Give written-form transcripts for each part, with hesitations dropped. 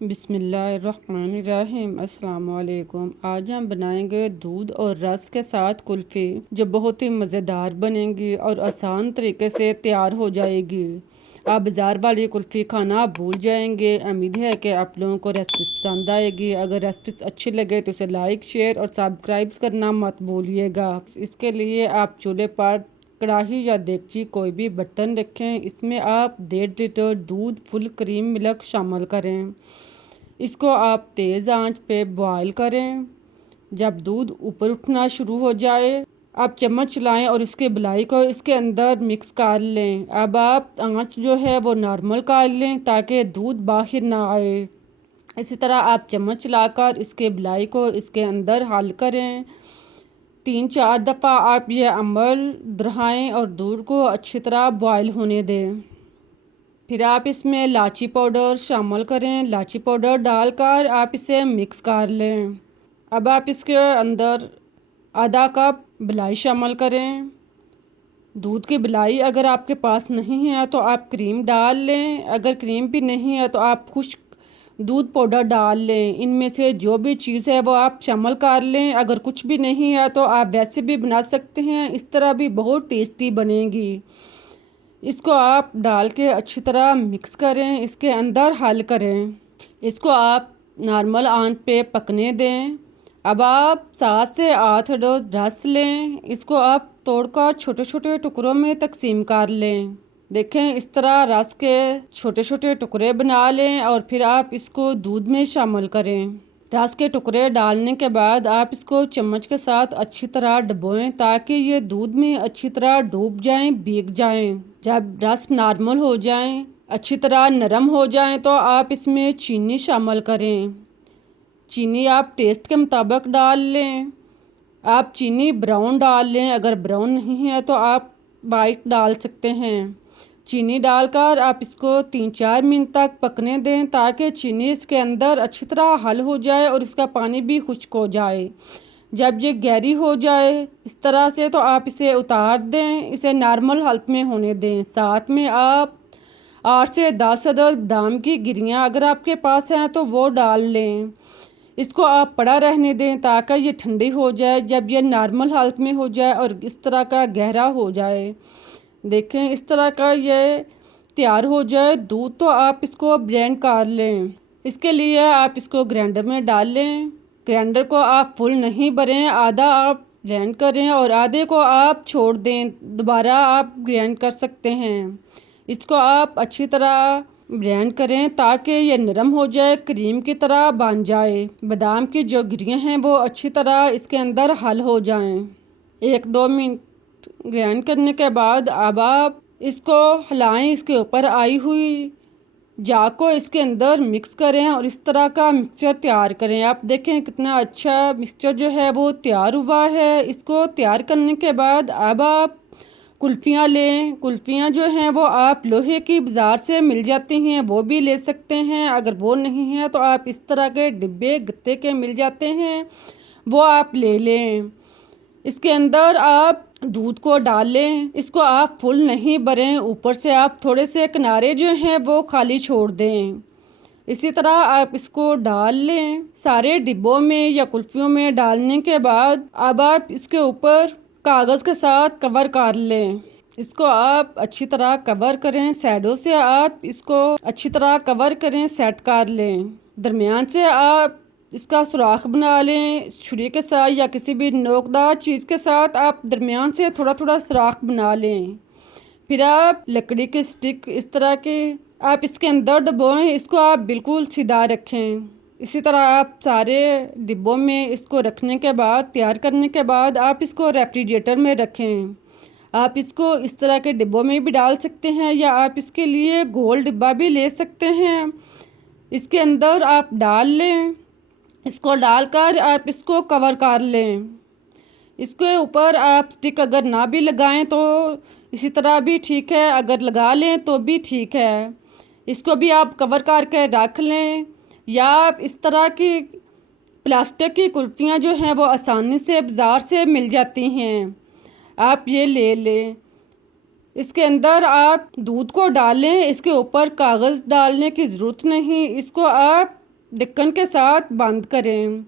बिस्मिल्लाहिर्रहमानिर्रहीम। अस्सलाम वालेकुम। आज हम बनाएंगे दूध और रस के साथ कुल्फ़ी, जो बहुत ही मज़ेदार बनेंगी और आसान तरीके से तैयार हो जाएगी। आप बाज़ार वाली कुल्फ़ी खाना भूल जाएंगे। उम्मीद है कि आप लोगों को रेसिपी पसंद आएगी। अगर रेसिपी अच्छी लगे तो इसे लाइक, शेयर और सब्सक्राइब करना मत भूलिएगा। इसके लिए आप चूल्हे पर कढ़ाई या देगची कोई भी बर्तन रखें। इसमें आप 1.5 लीटर दूध फुल क्रीम मिल्क शामिल करें। इसको आप तेज़ आंच पे बॉयल करें। जब दूध ऊपर उठना शुरू हो जाए, आप चम्मच चलाएं और इसके बलाई को इसके अंदर मिक्स कर लें। अब आप आंच जो है वो नॉर्मल कर लें ताकि दूध बाहर ना आए। इसी तरह आप चम्मच चलाकर इसके बलाई को इसके अंदर हल करें। 3-4 दफ़ा आप ये अमल दोहराएं और दूध को अच्छी तरह बॉयल होने दें। फिर आप इसमें इलायची पाउडर शामिल करें। इलायची पाउडर डालकर आप इसे मिक्स कर लें। अब आप इसके अंदर आधा कप मलाई शामिल करें। दूध की मलाई अगर आपके पास नहीं है तो आप क्रीम डाल लें। अगर क्रीम भी नहीं है तो आप खुश्क दूध पाउडर डाल लें। इनमें से जो भी चीज़ है वो आप शामिल कर लें। अगर कुछ भी नहीं है तो आप वैसे भी बना सकते हैं। इस तरह भी बहुत टेस्टी बनेगी। इसको आप डाल के अच्छी तरह मिक्स करें, इसके अंदर हल करें। इसको आप नॉर्मल आंच पे पकने दें। अब आप 7 से 8 रस लें। इसको आप तोड़कर छोटे छोटे टुकड़ों में तकसीम कर लें। देखें, इस तरह रस के छोटे छोटे टुकड़े बना लें और फिर आप इसको दूध में शामिल करें। रस के टुकड़े डालने के बाद आप इसको चम्मच के साथ अच्छी तरह डुबोएं ताकि ये दूध में अच्छी तरह डूब जाएं, भीग जाएं। जब रस नॉर्मल हो जाएं, अच्छी तरह नरम हो जाएं, तो आप इसमें चीनी शामिल करें। चीनी आप टेस्ट के मुताबिक डाल लें। आप चीनी ब्राउन डाल लें। अगर ब्राउन नहीं है तो आप वाइट डाल सकते हैं। चीनी डालकर आप इसको 3-4 मिनट तक पकने दें ताकि चीनी इसके अंदर अच्छी तरह हल हो जाए और इसका पानी भी खुश्क हो जाए। जब ये गहरी हो जाए इस तरह से तो आप इसे उतार दें। इसे नॉर्मल हालत में होने दें। साथ में आप 8 से 10 अदद बादाम की गिरियाँ अगर आपके पास हैं तो वो डाल लें। इसको आप पड़ा रहने दें ताकि ये ठंडी हो जाए। जब ये नॉर्मल हालत में हो जाए और इस तरह का गहरा हो जाए, देखें इस तरह का ये तैयार हो जाए दूध, तो आप इसको ब्लेंड कर लें। इसके लिए आप इसको ग्राइंडर में डाल लें। ग्राइंडर को आप फुल नहीं भरें, आधा आप ब्लेंड करें और आधे को आप छोड़ दें। दोबारा आप ग्राइंड कर सकते हैं। इसको आप अच्छी तरह ब्लेंड करें ताकि ये नरम हो जाए, क्रीम की तरह बन जाए। बादाम की जो गिरियाँ हैं वो अच्छी तरह इसके अंदर हल हो जाएं। 1-2 मिनट ग्राइंड करने के बाद अब आप इसको हिलाएं। इसके ऊपर आई हुई जा को इसके अंदर मिक्स करें और इस तरह का मिक्सचर तैयार करें। आप देखें कितना अच्छा मिक्सचर जो है वो तैयार हुआ है। इसको तैयार करने के बाद अब आप कुल्फ़ियाँ लें। कुल्फ़ियाँ जो हैं वो आप लोहे की बाज़ार से मिल जाती हैं, वो भी ले सकते हैं। अगर वो नहीं है तो आप इस तरह के डिब्बे गत्ते के मिल जाते हैं, वो आप ले लें। इसके अंदर आप दूध को डाल लें। इसको आप फुल नहीं भरें, ऊपर से आप थोड़े से किनारे जो हैं वो खाली छोड़ दें। इसी तरह आप इसको डाल लें। सारे डिब्बों में या कुल्फ़ियों में डालने के बाद अब आप इसके ऊपर कागज़ के साथ कवर कर लें। इसको आप अच्छी तरह कवर करें। साइडों से आप इसको अच्छी तरह कवर करें, सेट कर लें। दरमियान से आप इसका सुराख बना लें छुरी के साथ या किसी भी नोकदार चीज़ के साथ। आप दरमियान से थोड़ा थोड़ा सुराख बना लें। फिर आप लकड़ी की स्टिक इस तरह के आप इसके अंदर डुबोएं। इसको आप बिल्कुल सीधा रखें। इसी तरह आप सारे डिब्बों में इसको रखने के बाद, तैयार करने के बाद आप इसको रेफ्रिजरेटर में रखें। आप इसको इस तरह के डिब्बों में भी डाल सकते हैं या आप इसके लिए गोल डिब्बा भी ले सकते हैं। इसके अंदर आप डाल लें। इसको डालकर आप इसको कवर कर लें। इसके ऊपर आप स्टिक अगर ना भी लगाएं तो इसी तरह भी ठीक है, अगर लगा लें तो भी ठीक है। इसको भी आप कवर करके रख लें। या आप इस तरह की प्लास्टिक की कुल्फ़ियाँ जो हैं वो आसानी से बाज़ार से मिल जाती हैं, आप ये ले लें। इसके अंदर आप दूध को डालें। इसके ऊपर कागज़ डालने की ज़रूरत नहीं। इसको आप ढक्कन के साथ बंद करें।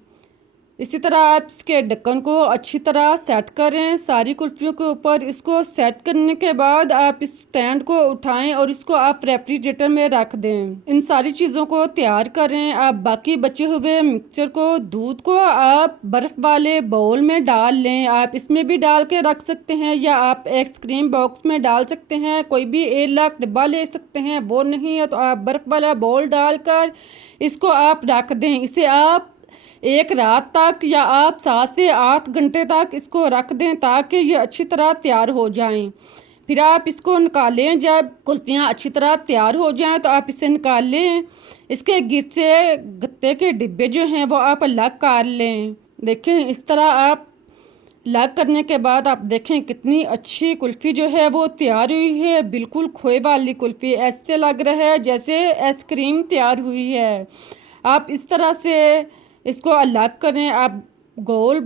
इसी तरह आप इसके ढक्कन को अच्छी तरह सेट करें सारी कुल्फियों के ऊपर। इसको सेट करने के बाद आप इस स्टैंड को उठाएं और इसको आप रेफ्रिजरेटर में रख दें। इन सारी चीज़ों को तैयार करें। आप बाकी बचे हुए मिक्सचर को, दूध को आप बर्फ़ वाले बाउल में डाल लें। आप इसमें भी डाल के रख सकते हैं या आप आइसक्रीम बॉक्स में डाल सकते हैं। कोई भी 1 लाख डब्बा ले सकते हैं, वो नहीं है तो आप बर्फ़ वाला बाउल डालकर इसको आप रख दें। इसे आप 1 रात तक या आप 7 से 8 घंटे तक इसको रख दें ताकि ये अच्छी तरह तैयार हो जाएं। फिर आप इसको निकालें। जब कुल्फियाँ अच्छी तरह तैयार हो जाएं तो आप इसे निकाल लें। इसके गिर से गत्ते के डिब्बे जो हैं वो आप अलग कर लें। देखें इस तरह आप अलग करने के बाद आप देखें कितनी अच्छी कुल्फ़ी जो है वो तैयार हुई है। बिल्कुल खोए वाली कुल्फ़ी, ऐसे लग रहा है जैसे आइसक्रीम तैयार हुई है। आप इस तरह से इसको अलग करें। आप गोल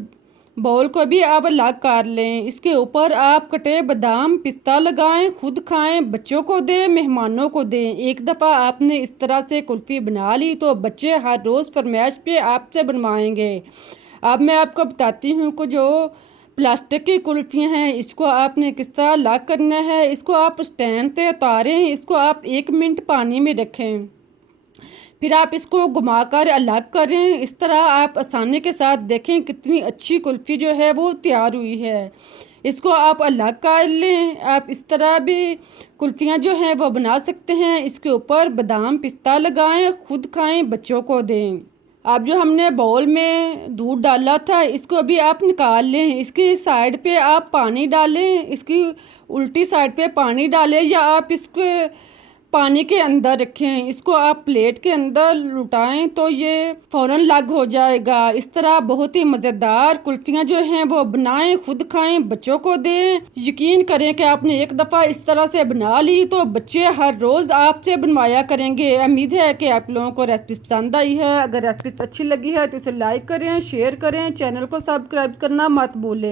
बाउल को भी आप अलग कर लें। इसके ऊपर आप कटे बादाम, पिस्ता लगाएं, खुद खाएं, बच्चों को दें, मेहमानों को दें। एक दफ़ा आपने इस तरह से कुल्फ़ी बना ली तो बच्चे हर रोज़ फरमाइश पे आपसे बनवाएंगे। अब मैं आपको बताती हूँ कि जो प्लास्टिक की कुल्फ़ियाँ हैं इसको आपने किस तरह अलग करना है। इसको आप स्टैंड पे उतारें। इसको आप 1 मिनट पानी में रखें। फिर आप इसको घुमाकर अलग करें। इस तरह आप आसानी के साथ देखें कितनी अच्छी कुल्फ़ी जो है वो तैयार हुई है। इसको आप अलग कर लें। आप इस तरह भी कुल्फ़ियाँ जो हैं वो बना सकते हैं। इसके ऊपर बादाम, पिस्ता लगाएं, खुद खाएं, बच्चों को दें। अब जो हमने बाउल में दूध डाला था इसको भी आप निकाल लें। इसकी साइड पे आप पानी डालें, इसकी उल्टी साइड पे पानी डालें या आप इसको पानी के अंदर रखें। इसको आप प्लेट के अंदर लुटाएं तो ये फ़ौरन लग हो जाएगा। इस तरह बहुत ही मज़ेदार कुल्फ़ियाँ जो हैं वो बनाएं, खुद खाएं, बच्चों को दें। यकीन करें कि आपने एक दफ़ा इस तरह से बना ली तो बच्चे हर रोज़ आपसे बनवाया करेंगे। उम्मीद है कि आप लोगों को रेसिपी पसंद आई है। अगर रेसिपी अच्छी लगी है तो इसे लाइक करें, शेयर करें, चैनल को सब्सक्राइब करना मत भूलें।